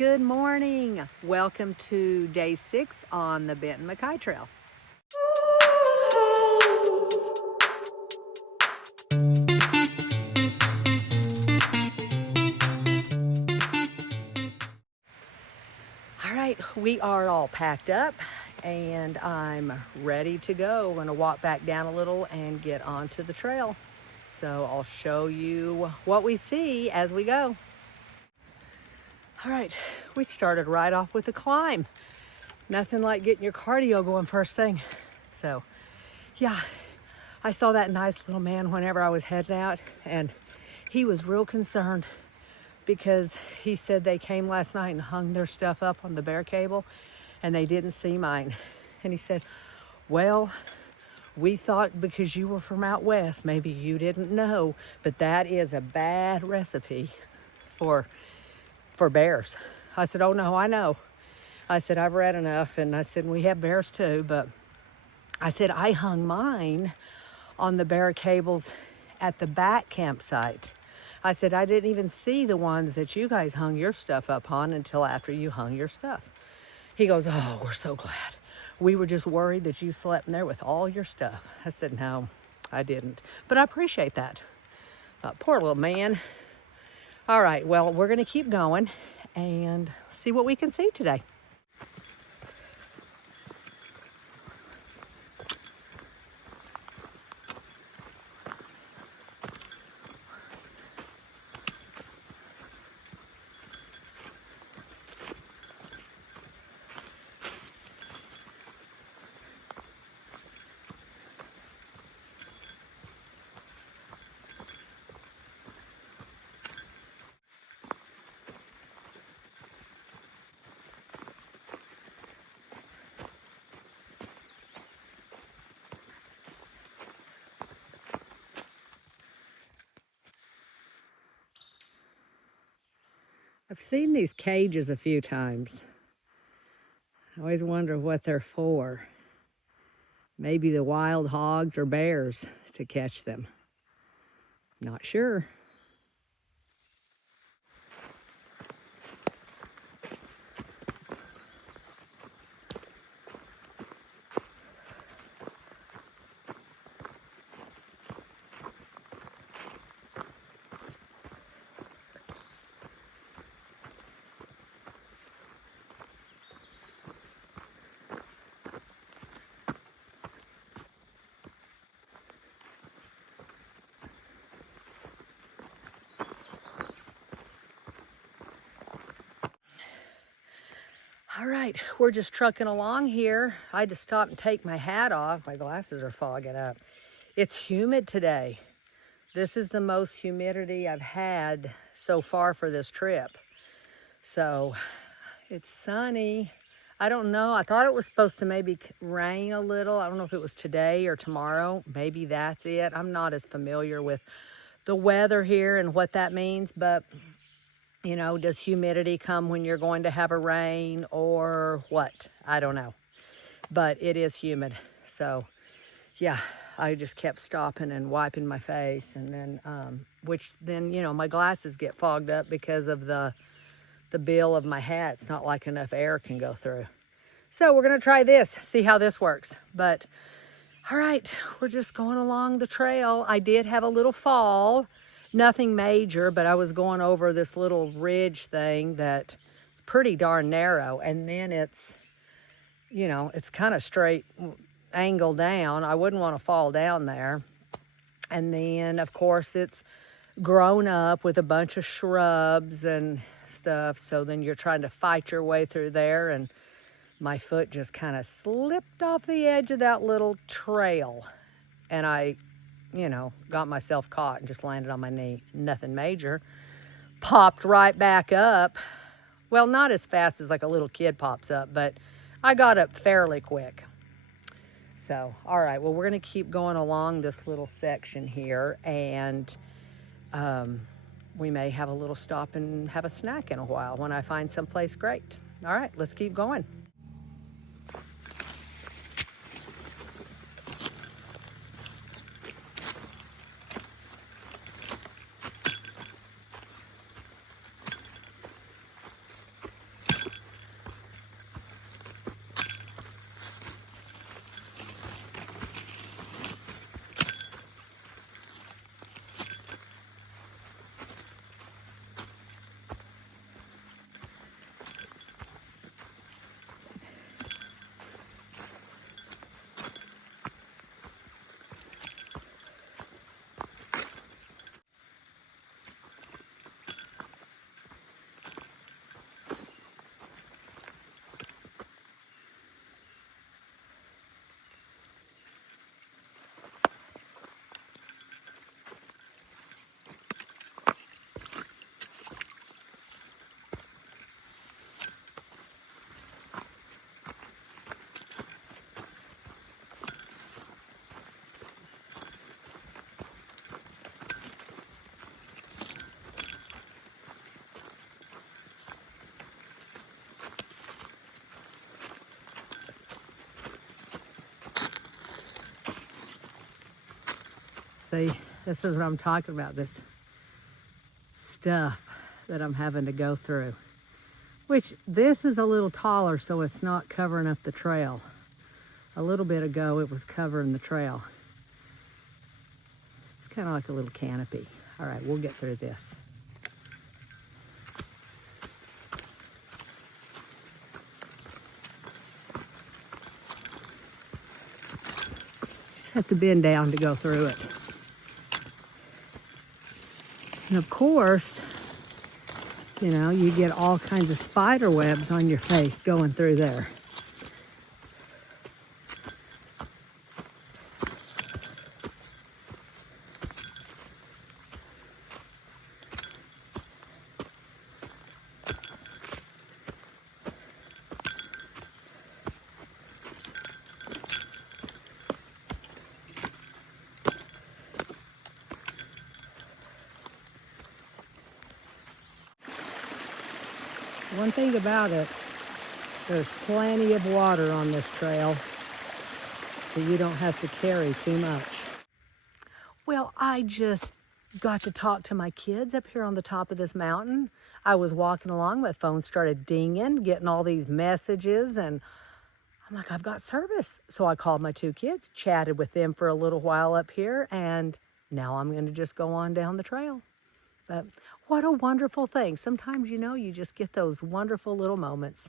Good morning. Welcome to day 6 on the Benton McKay Trail. All right, we are all packed up and I'm ready to go. We're going to walk back down a little and get onto the trail. So I'll show you what we see as we go. All right, we started right off with a climb. Nothing like getting your cardio going first thing. So yeah, I saw that nice little man whenever I was heading out, and he was real concerned because he said they came last night and hung their stuff up on the bear cable and they didn't see mine. And he said, well, we thought because you were from out west, maybe you didn't know, but that is a bad recipe for bears. I said, oh no, I know. I said, I've read enough, and I said, we have bears too, but I said, I hung mine on the bear cables at the back campsite. I said, I didn't even see the ones that you guys hung your stuff up on until after you hung your stuff. He goes, oh, we're so glad. We were just worried that you slept in there with all your stuff. I said, no, I didn't, but I appreciate that. Poor little man. All right, well, we're gonna keep going and see what we can see today. I've seen these cages a few times. I always wonder what they're for. Maybe the wild hogs or bears to catch them. Not sure. All right, we're just trucking along here. I had to stop and take my hat off. My glasses are fogging up. It's humid today. This is the most humidity I've had so far for this trip. So it's sunny. I don't know. I thought it was supposed to maybe rain a little. I don't know if it was today or tomorrow. Maybe that's it. I'm not as familiar with the weather here and what that means, but you know, does humidity come when you're going to have a rain or what? I don't know. But it is humid. So, yeah, I just kept stopping and wiping my face. And then, which then, you know, my glasses get fogged up because of the bill of my hat. It's not like enough air can go through. So we're going to try this, see how this works. But, all right, we're just going along the trail. I did have a little fall. Nothing major, but I was going over this little ridge thing that's pretty darn narrow, and then it's, you know, it's kind of straight angle down. I wouldn't want to fall down there. And then, of course, it's grown up with a bunch of shrubs and stuff, so then you're trying to fight your way through there, and my foot just kind of slipped off the edge of that little trail, and I, you know, got myself caught and just landed on my knee. Nothing major. Popped right back up. Well, not as fast as like a little kid pops up, but I got up fairly quick. So, all right, well, we're going to keep going along this little section here, and we may have a little stop and have a snack in a while when I find someplace great. All right, let's keep going. See, this is what I'm talking about, this stuff that I'm having to go through. Which, this is a little taller, so it's not covering up the trail. A little bit ago, it was covering the trail. It's kind of like a little canopy. All right, we'll get through this. Just have to bend down to go through it. And of course, you know, you get all kinds of spider webs on your face going through there. One thing about it, there's plenty of water on this trail, so you don't have to carry too much. Well, I just got to talk to my kids up here on the top of this mountain. I was walking along, my phone started dinging, getting all these messages, and I'm like, I've got service. So I called my 2 kids, chatted with them for a little while up here, and now I'm going to just go on down the trail. But what a wonderful thing. Sometimes, you know, you just get those wonderful little moments.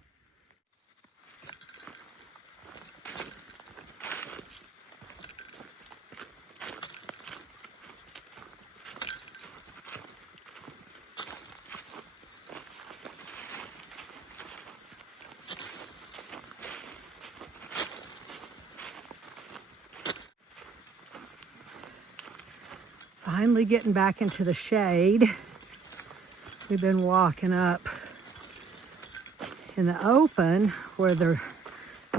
Finally getting back into the shade. We've been walking up in the open where the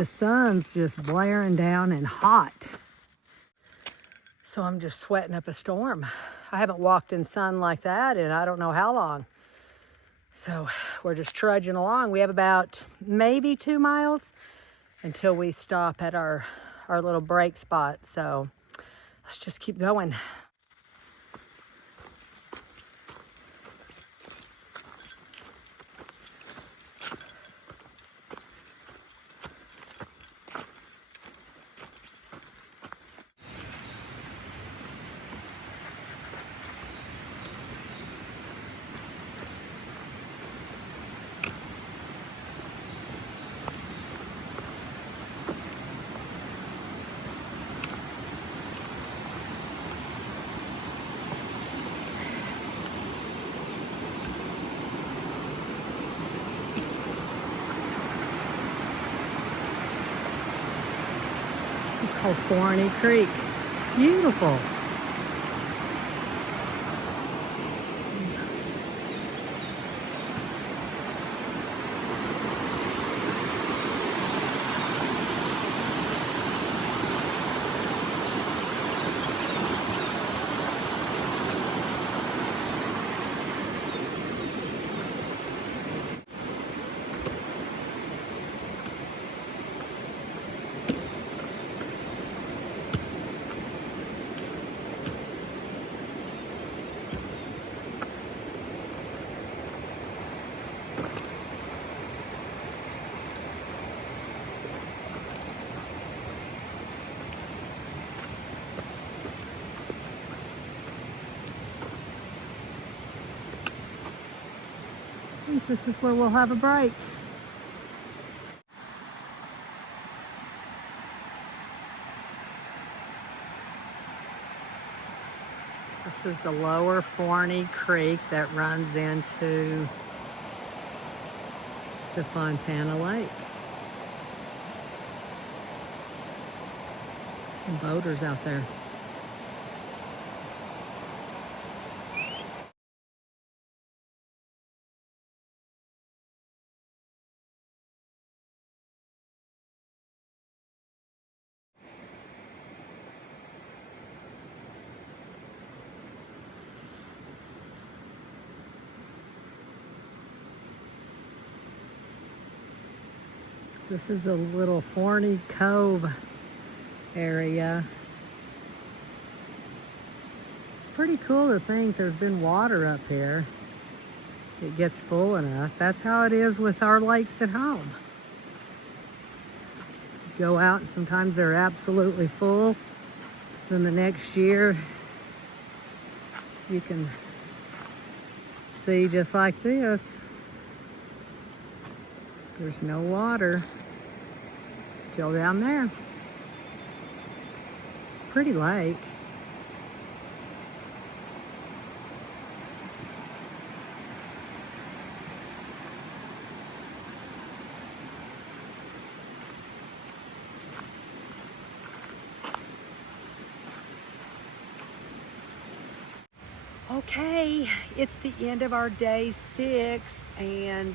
sun's just blaring down and hot. So I'm just sweating up a storm. I haven't walked in sun like that in I don't know how long. So we're just trudging along. We have about maybe 2 miles until we stop at our little break spot. So let's just keep going. It's called Thorny Creek. Beautiful. I think this is where we'll have a break. This is the lower Forney Creek that runs into the Fontana Lake. Some boaters out there. This is the little Forney Cove area. Pretty cool to think there's been water up here. It gets full enough. That's how it is with our lakes at home. Go out and sometimes they're absolutely full. Then the next year you can see just like this. There's no water till down there. Pretty lake. Okay, it's the end of our day 6 and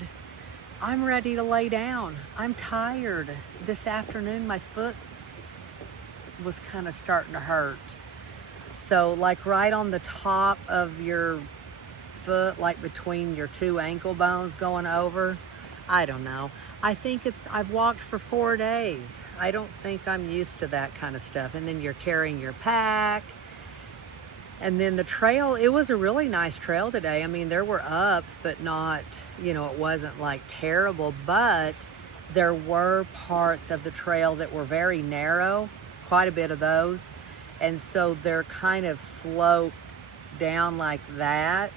I'm ready to lay down. I'm tired. This afternoon my foot was kind of starting to hurt. So like right on the top of your foot, like between your 2 ankle bones going over, I don't know. I think I've walked for 4 days. I don't think I'm used to that kind of stuff. And then you're carrying your pack. And then the trail, it was a really nice trail today. I mean, there were ups, but not, it wasn't like terrible, but there were parts of the trail that were very narrow, quite a bit of those. And so they're kind of sloped down like that.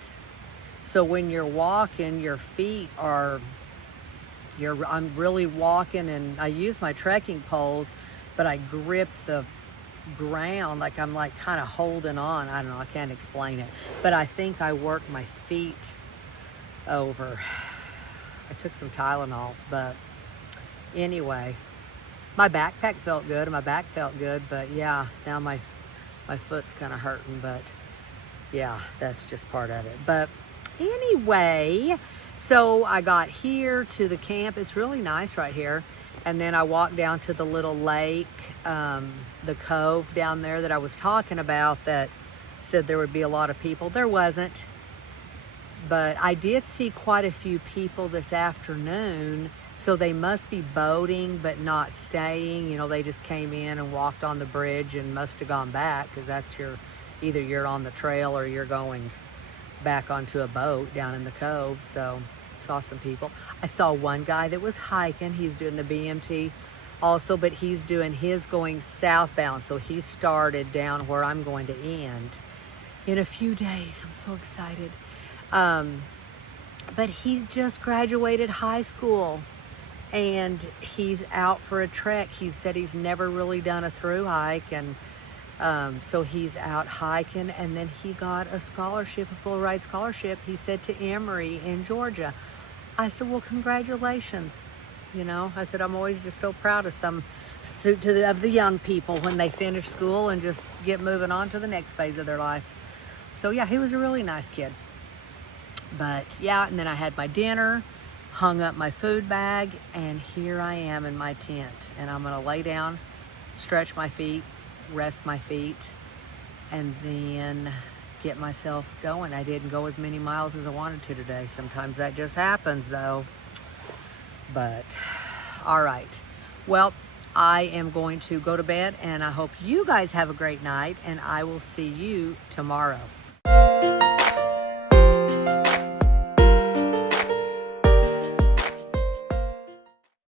So when you're walking, your feet are, I'm really walking, and I use my trekking poles, but I grip the ground like I'm like kind of holding on. I don't know, I can't explain it, but I think I worked my feet over. I took some Tylenol, but anyway, my backpack felt good and my back felt good, but yeah, now my foot's kind of hurting, but yeah, that's just part of it. But anyway, so I got here to the camp. It's really nice right here. And then I walked down to the little lake, the cove down there that I was talking about that said there would be a lot of people. There wasn't, but I did see quite a few people this afternoon. So they must be boating, but not staying. They just came in and walked on the bridge and must have gone back, because that's either you're on the trail or you're going back onto a boat down in the cove. So saw some people. I saw one guy that was hiking. He's doing the BMT also, but he's doing his going southbound. So he started down where I'm going to end in a few days. I'm so excited. But he just graduated high school and he's out for a trek. He said he's never really done a through hike, and so he's out hiking, and then he got a scholarship, a full ride scholarship, he said, to Emory in Georgia. I said, well, congratulations. I said, I'm always just so proud of of the young people when they finish school and just get moving on to the next phase of their life. So yeah, he was a really nice kid. But yeah, and then I had my dinner, hung up my food bag, and here I am in my tent. And I'm gonna lay down, stretch my feet, rest my feet, and then get myself going. I didn't go as many miles as I wanted to today. Sometimes that just happens though. But all right, well, I am going to go to bed, and I hope you guys have a great night, and I will see you tomorrow.